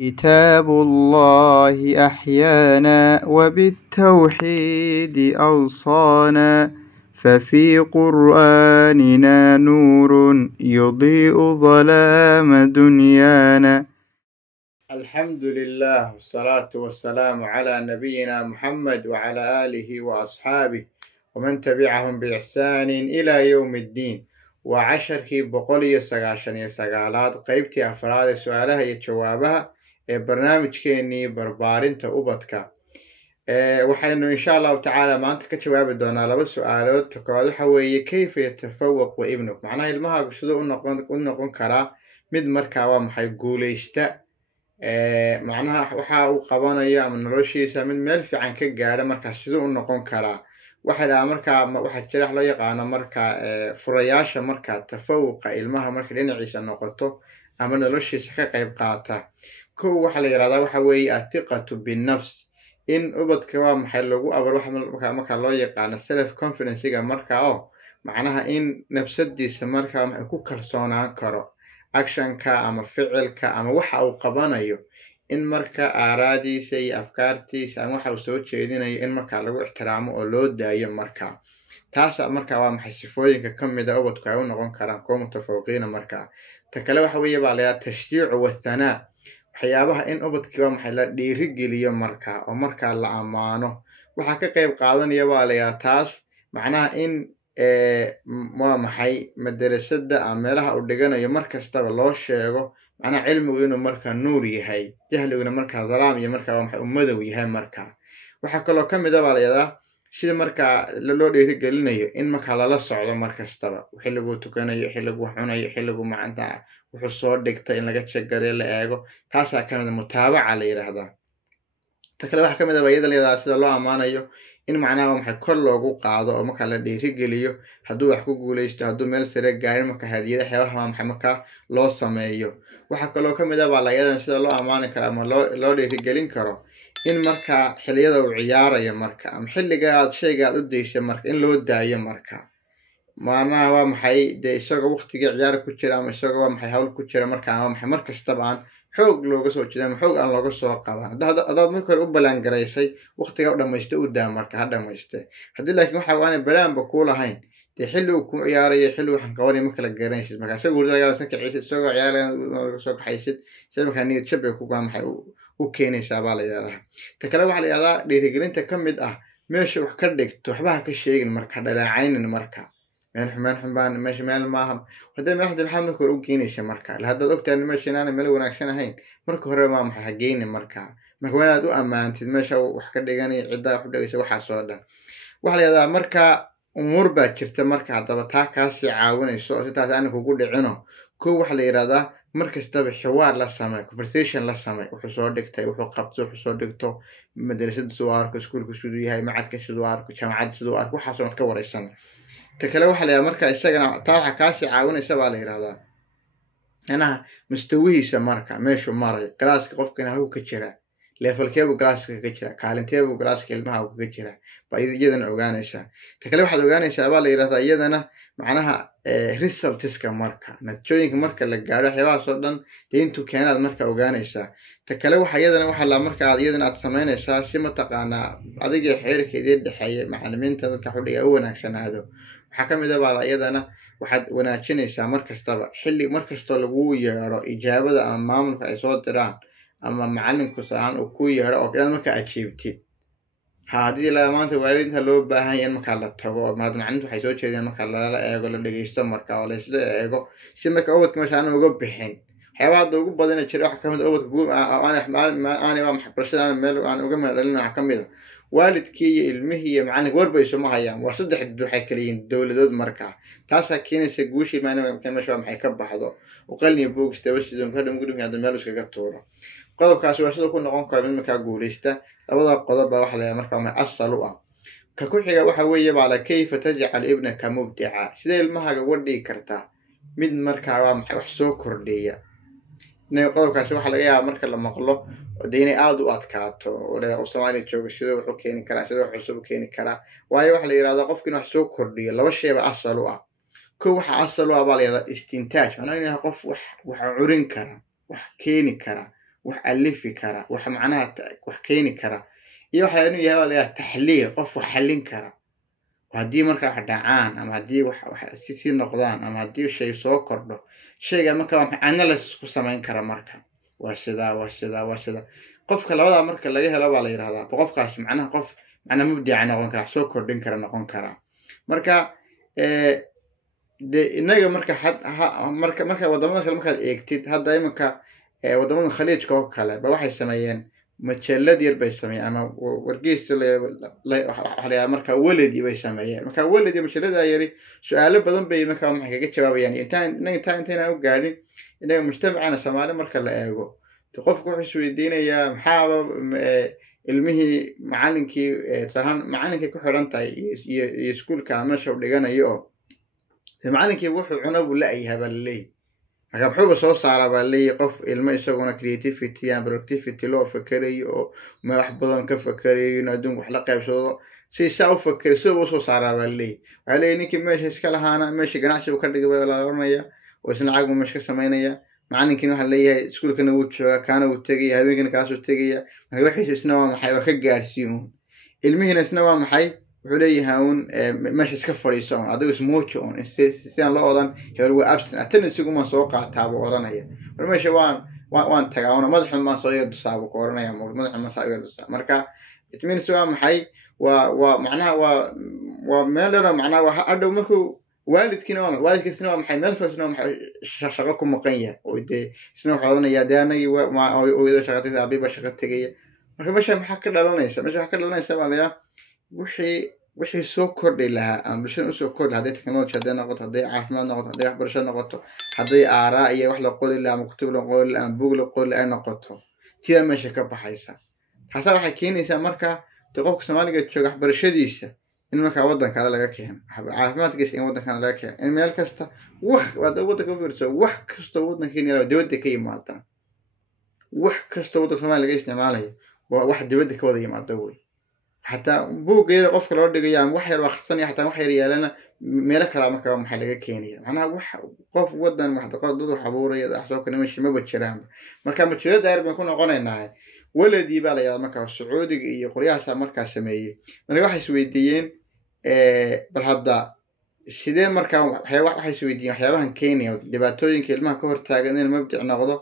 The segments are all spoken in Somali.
كتاب الله أحيانا وبالتوحيد أوصانا ففي قرآننا نور يضيء ظلام دنيانا. الحمد لله والصلاة والسلام على نبينا محمد وعلى آله وأصحابه ومن تبعهم بإحسان إلى يوم الدين. وعشركي بقولي سقاشن سقالات قيبتي أفراد سؤالها يتجوابها برنامجكيني barbaarinta ubadka waxaynu insha allahu tacaala maanta ka jawaabi doonaa laba su-aalood. koowaad waxa weeye kayfa yatafawaqu ibnuk, macnaha ilmahaagu siduu u noqon karaa mid markaa waa maxay guuleysta, macnaha waxa uu qabanayo ama noloshiisa mid meel fiican ka gaadha, markaa siduu u noqon karaa. waxay dhahaa markaa waxaa jira wax loo yaqaano markaa furayaasha markaa tafawuqa ilmaha markay dhinaciisa noqoto ama noloshiisa ka qayb qaata. kow waxaa la yirahdaa waxa weeye athiqatu binnafs, in ubadka waa maxay lagu abaro markaa loo yaqaano self confidencega markaa oo macnaha in nafsadiisa markaa maxay ku kalsoonaan karo actionka ama ficilka ama waxa uu qabanayo, in markaa aaraadiisa iyo afkaartiisa ama waxa uu soo jeedinayo in markaa lagu ixtiraamo oo loo daayo. markaa taasa markaa waa maxay sifooyinka ka mid a ubadku ay u noqon karaan kuwa mutafawiqiina. markaa ta kale waxa weeye baa layaa tashjiicu wathanaa, waxyaabaha in ubadkii waa maxay la dhiirigeliyo markaa oo markaa la ammaano. waxaa ka qayb qaadanaya baa layaa taas macnaha in waa maxay madarasada ama meelaha uu dhiganayo markastaba loo sheego macnaha cilmigu inuu markaa nuur yahay, jahliguna markaa dhalaam iyo markaa waa maxay madow yahay. markaa waxaa kaloo ka mid a baa layadaa sida markaa loo dhiirigelinayo in markaa lala socdo markastaba xilliguu tukanayo, xilliguu cunayo, xilliguu macanta wuxuu soo dhigta in laga jegare la eego. taasaa ka mid a mutaabaca la yiraahdaa. ta kale waxaa ka mid a iyada layadaa sida loo ammaanayo in macnaha maxay kor loogu qaado oo markaa la dhiirigeliyo hadduu wax ku guuleysto, hadduu meel sare gaarin markaa hadiyada waxyaabaha maxay markaa loo sameeyo. waxaa kaloo ka mid a baa layadan sida loo ammaani karo ama loo dhiirigelin karo in markaa xilliyada uu ciyaarayo marka ama xilliga aad shayga aad u daysay marka in loo daayo. marka macnaha waa maxay dee isagoo waqtigii ciyaar ku jira ama isagoo waa maxay hawl ku jira markaa waa maxay markastaba aan xoog looga soo jeeda ama xoog aan looga soo qaban. haddaad marka hore u balaangaraysay waqtiga u dhamaysta u daa marka ha dhamayste. haddii laakiin waxa aanay balaanba kuu lahayn dee xilli uu ku ciyaarayo xilli waxaan qabanay ma kala garanaysid. marka isagoo hurdada ka kicisid, isagoo ciyaaraya soo kaxaysid, sida markaa niyad jab bay kugaa maxay u keenaysaa baa la yidhahdaa. ta kale waxaa la yidhahdaa dhiirigelinta ka mid ah meesha wax ka dhigto waxba ha ka sheegin marka, dhaleecaynin marka. meel xunbaan meesha meel maaha, hadday meexda maxaad marka hore u geynaysa marka haddaad ogtahay meesha inaanay meel wanaagsan ahayn marka hore maa maxay ha geyni markaa. marka waa inaad u ammaantid meesha wax ka dhiganaya ciddaa wax u dhigaysa waxaas oo dhan. waxaa la yidhahdaa markaa umuur baa jirta marka haddaba taa kaasii caawinayso oo sitaas aana kugu dhicino. kow waxaa la yidhahdaa markastaba xiwaar la samey, conversation la samey, wuxuu soo dhigtay, wuxuu qabto, wuxuu soo dhigto, madrasada siduu arko, iskuulka siduu yahay, macadka siduu arko, jaamacadda siduu arko, waxaas oo ka waraysan. ta kale waxaa la yidhahdaa marka isagana taa waxaa kaasii caawinaysa baa la yidhahdaa inaha mustawihiisa marka meeshuu marayo, galaaska qofkana halku ka jira, leefalkeebuu galaaska kaga jira, kaalinteebuu galaaska ilmaha kaga jira baa iyadana ogaanaysaa. ta kale waxaad ogaanaysaa baa la yidhahdaa iyadana macnaha resultska marka natiijooyinka marka la gaadho waxyaabahaas oo dhan dee intuu keenaad marka ogaanaysaa. ta kale waxa iyadana waxaa la marka iyadana aad samaynaysaa si mataqaanaa adiga xeerkeedii dhexeeya macallimiinta dadka xudhiga u wanaagsanaado. waxaa ka mid a baa iyadana waxaad wanaajinaysaa markastaba xilli markastoo lagu yeedho ijaabada ama maamulka ay soo diraan ama macallinku saaan uu ku yeedho oo inaad markaa ajiibtid. haddii la maanta waalidinta loo baahan yahay in markaa la tago oo macallimiintu waxay soo jeedeen markaa lala eego la dhageysto markaa oo la isla eego si markaa ubadka meesha aan uga bixin. waxyaabaha hadda ugu badan jira waxa ka mid a ubadka aanay waa maxay bulshada meel aan uga meeldhalin waxa ka mid a waalidkii iyo ilmihii iyo macallinka warba isuma hayaan. waa saddex waxay kala yihiin dowladood markaa. taasaa keenaysa guushii meesha waa maxay ka baxdo oo qalniga boogistaba sidoo ka dhan gudubka hadda meel iskaga tuuro. qodobkaasi waa sida ku noqon kara mid markaa guuleysta. labada qodob baa waxa la yidhahdaa markaa asal u ah. ka ku xiga waxa weeye baa la kayfa tajcal ibnaka mubdica, sidee ilmahaaga uga dhigi kartaa mid markaa waa maxay wax soo kordhiya. qodobkaasi waxaa laga yaabaa marka la maqlo dee inay aada u adkaato oo Soomaaliya jooga sidoo wuxuu keeni karaa, sidoo wax cusub keeni karaa. waayo waxaa la yidhahdaa qofka inuu wax soo kordhiyo laba shay baa asal u ah. kow waxa asal u ah baa la yidhahdaa istintaaj, macnaha inuu qof wax curin kara, wax keeni kara, wax alifi kara wax macnaha wax keeni kara iyo waxa inuu yahay walaal taxliil qof wax xallin kara haddii marka wax dhacaan ama haddii wax si noqdaan ama haddii shay soo kordho shayga marka wax analysis ku samayn kara marka waa sida qofka labada marka laga helo waa la yiraahdaa qofkaas macnaha qof macnaha mubdic noqon kara soo kordhin kara noqon kara marka de inaga marka wadamada kale marka eegtid hadda imanka wadamada khaliijka oo kale ba waxay sameeyeen majallad yar bay sameeyeen ama wargeys waxa marka waladi bay sameeyeen marka waladi majallada yari su'aalo badan bay marka maxay kaga jawaabayaan intaan u gaadhin inaga mujtamacana Soomaali marka la eego qofku wuxuu isweydiinayaa maxaa ilmihii macallinkii sahan macallinkii ku xiran tahay iyo iskuulka meesha uu dhiganayo macallinkii wuxuu cunabu la ayahay leey marka wuxuu soo saaraa leey qof ilmo isaguna creativity and productivity loo fakarayo oo wax badan ka fakarayo in adduunka wax la qaybsado si saa u fakar soo saaraa leey waxa leey ninkii meesha iska lahaana meesha ganacsi uu ka dhigay la oranaya oo isna lacag meesha ka sameynaya macallinkii waxa leeyahay iskuulkana uu jooga kaana uu tagay habeenkana kaas uu tagaya marka wixii isna waa maxay wax ka gaarsiin ilmihiina isna waa maxay wuxuu leeyahay meesha iska fadhiiso adigu ismoojo si aan la odan heer waa absent attendance ma soo qaataa buu oranaya meesha waan tagaa oo madaxa ma soo yeedsaabo ku oranaya madaxa ma soo yeedsaabo marka it means waa maxay waa macnaha waa meel dhan macnaha waa hadhow markuu waalidkiina waa maxay meel faasna maxay shaqo ku maqan yahay oo isna waxa oranaya daanay oo shaqada abiba shaqo tagay marka meesha maxaa ka dhalanaysa walaal wixii soo kordhay lahaa ama bulshada soo kordhay haday technology haday noqoto haday caafimaad noqoto haday waxbarasho noqoto haday aaraa iyo wax la qori lahaa ama kutub la qori lahaa ama buug la qori lahaa noqoto tii meesha ka baxaysa taasoo waxay keenaysaa marka qofka Soomaaliga jooga waxbarashadiisa in marka wadanka laga keeno caafimaadkiisa in wadanka laga keeno in meel kasta wax wadanka ka fiirso wax kasta wadankeena dawladda ka yimaada wax kasta wadanka Soomaaliga isticmaalayo wax dawladda ka wada yimaada way حتى بوغير قف لو دغيان wax yar waxsan xataa wax yar yeelana meel kala marka waxa laga keenaya macnaha wax qof wadan wax dad wax abuuray axsoo kana meeshii ma jiraan marka ma jira daar baan ku noqonaynaa waladii baa la yaab marka Sacuudiga iyo qoryaha marka sameeyay marka waxay isweydiiyeen bal hadda sidee marka waxay isweydiiyeen waxyaabahan Kenya dhibaatooyinka ilmaha ka hortaagan in mabdic noqdo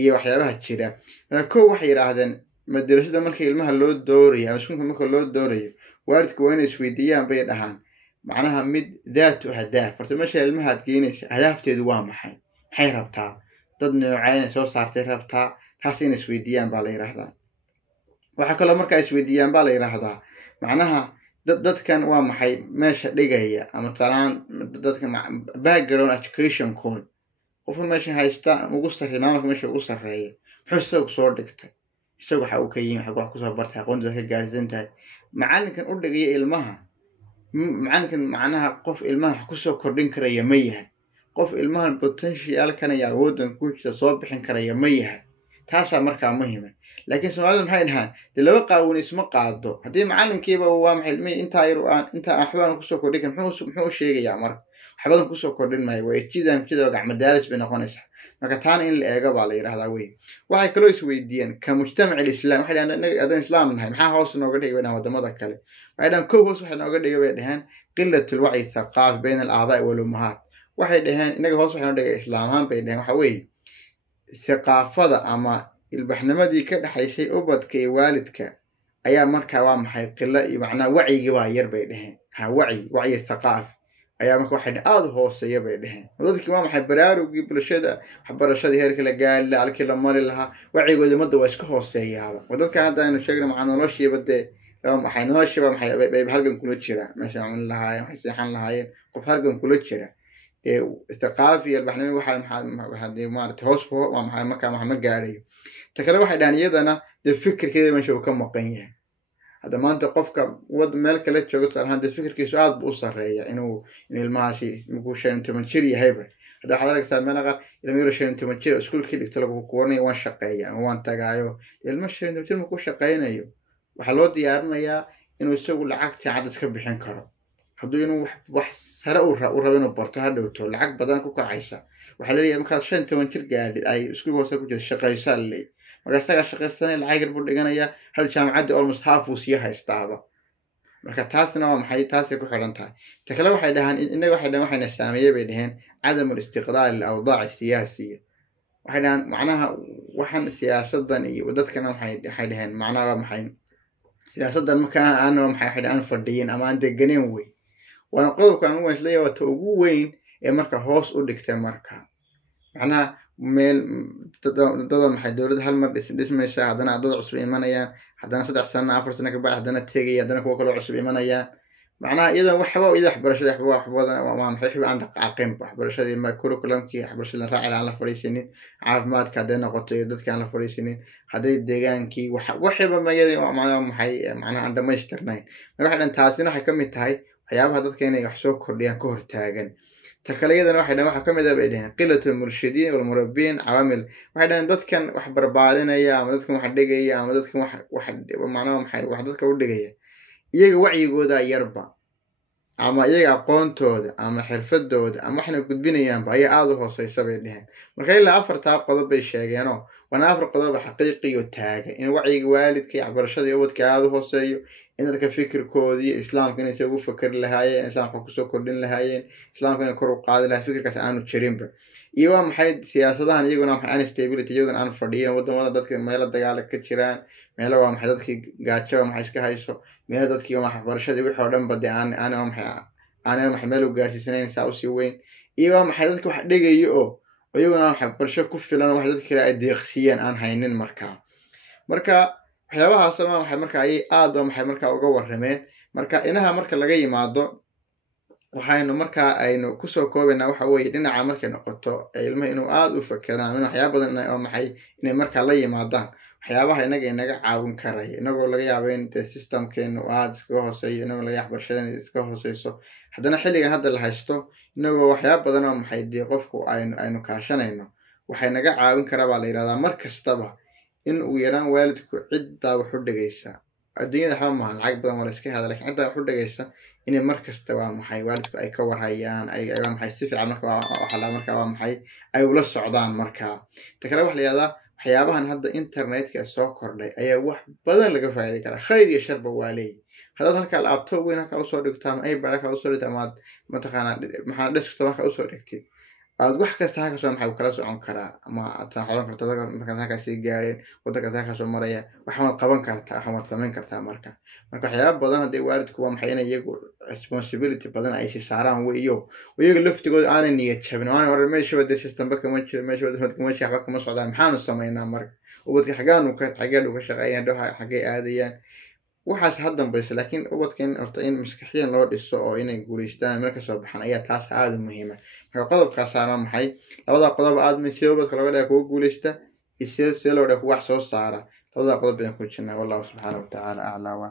iyo waxyaabaha jira marka waxay yiraahdeen madrasada markii ilmaha loo dooriyo ama iskuulka markii loo dooriyo waalidku waa inay isweydiiyaan bay dhahaan macnaha mid daatu hadaaf farta meesha ilmaha geynaysa hadaafteedu waa maxay rabtaa dad noocayn soo saartay rabtaa taas inay isweydiiyaan baa la yiraahdaa waxa kale marka isweydiiyaan baa la yiraahdaa macnaha dadkan waa maxay meesha dhigaya ama talaan dadka background education code qof meesha haysta ugu sarreeya marka meesha ugu sarreeya wuxuu soo dhigtay isagu waxa uu ka yimid wax ku soo bartay aqoonta ka gaarsan tahay macallinkan u dhigay ilmaha macallinkan macnaha qof ilmaha ku soo kordhin karaya ma yahay qof ilmaha potential kana yaa wadan ku jira soo bixin karaya ma yahay taasa marka muhiim laakiin Soomaalidu maxay dhahaan laba qaawin isma qaado hadii macallinkiiba waa maxay ilmihi inta waxbaan ku soo kordhin muxuu sheegayaa waxbaan ku soo kordhin maayo way jidaan gacmo daalis bay noqonaysaa marka taan in la eego baa la yiraahdaa way waxay kale isweydiiyeen ka mujtamac islaam waxay dhahaan islaam nahay maxaa hoos nooga dhigay wadamada kale waxay dhahaan hoos waxay nooga dhigay bay dhahaan qillatul wacyi thaqaaf bayna al-aaba'i wal ummahat waxay dhahaan inaga hoos waxay nooga dhigay islaamaan bay dhahaan waxa way thaqaafada ama ilbaxnimadii ka dhaxaysay ubadka iyo waalidka ayaa marka waa maxay qilla iyo macna wacyiga waa yar bay dhahaan wacyi thaqaaf ayaa marka waxay aad hooseeya bay dhahaan dadkii waa maxay baraarugii bulshada waxbarashada heerka la gaari halkii la mari lahaa wacigooda madda waa iska hooseeyaa dadka hadda aynu sheegno macna noloshiiba waxay noloshiiba maxay halgan kula jira meesha aan lahaayeen waxay seexan lahaayeen qof halgan kula jira thaqaafi ilbaxnimo waxay maartay hoos waa maxay marka ma gaarayo ta kale waxay dhahan iyadana fikirkeeda meesha uu ka maqan yahay هذا ما أنت قفك ود ملك لا تشوف صار هذا الفكر كيسوعد بأسرة إنه المعاشي مقول شيء أنت من شري هيبة هذا حضرتك سأل من أقل لما يقول شيء أنت من شري أسكول كذي تلاقوا كورني وان شقية وان تجايو المشي أنت بتشوف مقول شقينا أيوه وحلوت ديارنا يا إنه يسوي العقد عدد كبر حين كرم حدو إنه وح سرقوا وربنا برتها دوتو العقد بدنا كوكا عيسى وحلالي مكان شيء أنت من شري قاعد أي أسكول وصل كذا شقية سالي marka isaga shaqaysanaya lacag yar buu dhiganayaa hal jaamacadda almost half uu sii haystaaba marka taasna waa maxay taasay ku xiran tahay ta kale waxay dhahaan inaga waxayna saameeyay bay dhaheen cadam al-istiqlaal al-awdaac siyaasiya waxay dhahaan macnaha waxaan siyaasadan iyo dadkana waxay dhaheen macnaha maxay siyaasadan marka aan maxay dhahaan fadhiyin ama aan deganeen way waana qodobka aan u weesleeyo wata ugu weyn ee marka hoos u dhigtay marka macnaha meel dad maxay dawladda hal mar dhismaysa haddana dad cusub imanayaan haddana 3 sano 4 sano ka bacdi haddana tegay haddana kuwa kale cusub imanayaan macnaha iyada waxbarashada waa maxay aan dhaqaaqin waxbarashadii ma curriculumkii waxbarashada raaci aan la fariisinin caafimaadka haday noqoto dadka aan la fariisinin haday deegaankii waxba ma yadii macnaha aan dhamaystirnayn marka waxay taasina waxay kamid tahay waxyaabaha dadka inay wax soo kordhiyaan ka hortaagan تكليدنا واحد ما حكم إذا بيدهن قلة المرشدين والمربين عوامل واحد dadkan wax barbaadinaya ama dadkan wax dhigaya ama dadkan wax macnaha maxay wax dadka u dhigaya iyaga wacigooda yarba ama iyaga aqoontooda ama xirfadooda ama waxna gudbinayaan ay aad u hooseysa bay dhaheen marka ilaa 4 qodob bay sheegeeno wana 4 qodob xaqiiqi oo taaga in waciga waalidka iyo waxbarashada iyo wadka aad u hooseeyo in dadka fikirkoodii islaamka inay ugu fakar lahaayeen islaamka ku soo kordhin lahaayeen islaamka inay kor u qaadi lahaayeen fikirkaas aanu jirinba iyo waa maxay siyaasadahan iyaguna maxay stability iyaguna aan fadhiyin wadamada dadka meelo dagaal ka jiraan meelo waa maxay dadkii gaajo maxay iska hayso meelo dadkii waxbarashada wixii oo dhan bad aan maxay meel u gaarsiisanayn saa u sii weyn iyo maxay dadka wax dhigayo oo iyaguna waxbarasho ku filan wax dadka kale ay deeqsiyeen aan haynin marka waxyaabahaas waxay marka ay aad maxay marka uga warameen marka inaha marka laga yimaado waxaynu marka aynu ku soo koobaynaa waxa weeye dhinaca markay noqoto ilmaha inuu aad u fakeraan in waxyaabo badan oo maxay inay marka la yimaadaan waxyaabaha inaga caawin karay inagoo laga yaabo in systemkeenu aad iska hooseeyo inagoo laga yaabo barashada iska hooseyso haddana xilligan hadda la haysto inagoo waxyaabo badan oo maxay qofku aynu kaashanayno waxay naga caawin karaa baa la yiraahdaa mar kastaba in uu yaraan waalidku cidda wax u dhigaysa adduunyada waxa ma lacag badan wala iska hada laakiin cidda wax u dhigaysa in markasta waa maxay waalidku ay ka warhayaan ay maxay si fiican marka waxa la marka waa maxay ay ula socdaan marka takala wax la yiraahdaa waxyaabahan hadda internetka soo kordhay ayaa wax badan laga faa'iideyn karaa khayr iyo sharba waalay hadda halka laptop weyn halka u soo dhigtaan ay baraka u soo dhigtaan ma taqaana maxaa desktop halka u soo dhigtay aad wax kasta halka soo maxay kala socon karaa ama aad xoran kartaa dadka halka si gaareen wadada halka soo maraya waxaad qaban kartaa waxaad sameyn kartaa marka waxyaabo badan haday waalidku waa maxay inay iyagu responsibility badan ay si saaraan weeyo iyaga laftigooda aan niyad jabin aan hore meesha wada system baka ma jiro meesha wada kuma shaqo kama socdaan maxaanu sameynaa marka ubadka xagaan uu ka shaqeeyaan dhaha xagee aadayaan waxaas haddan baysa laakiin ubadkan horta in maskaxiyan loo dhiso oo inay guuleystaan marka soo baxan ayaa taas aad muhiim ah marka qodobkaas aan maxay labada qodob aad meesha ubadka laga dhaxo ku guuleysta isla loo dhaxo wax soo saara labada qodob baan ku jirnaa wallahu subhanahu wa ta'ala a'la wa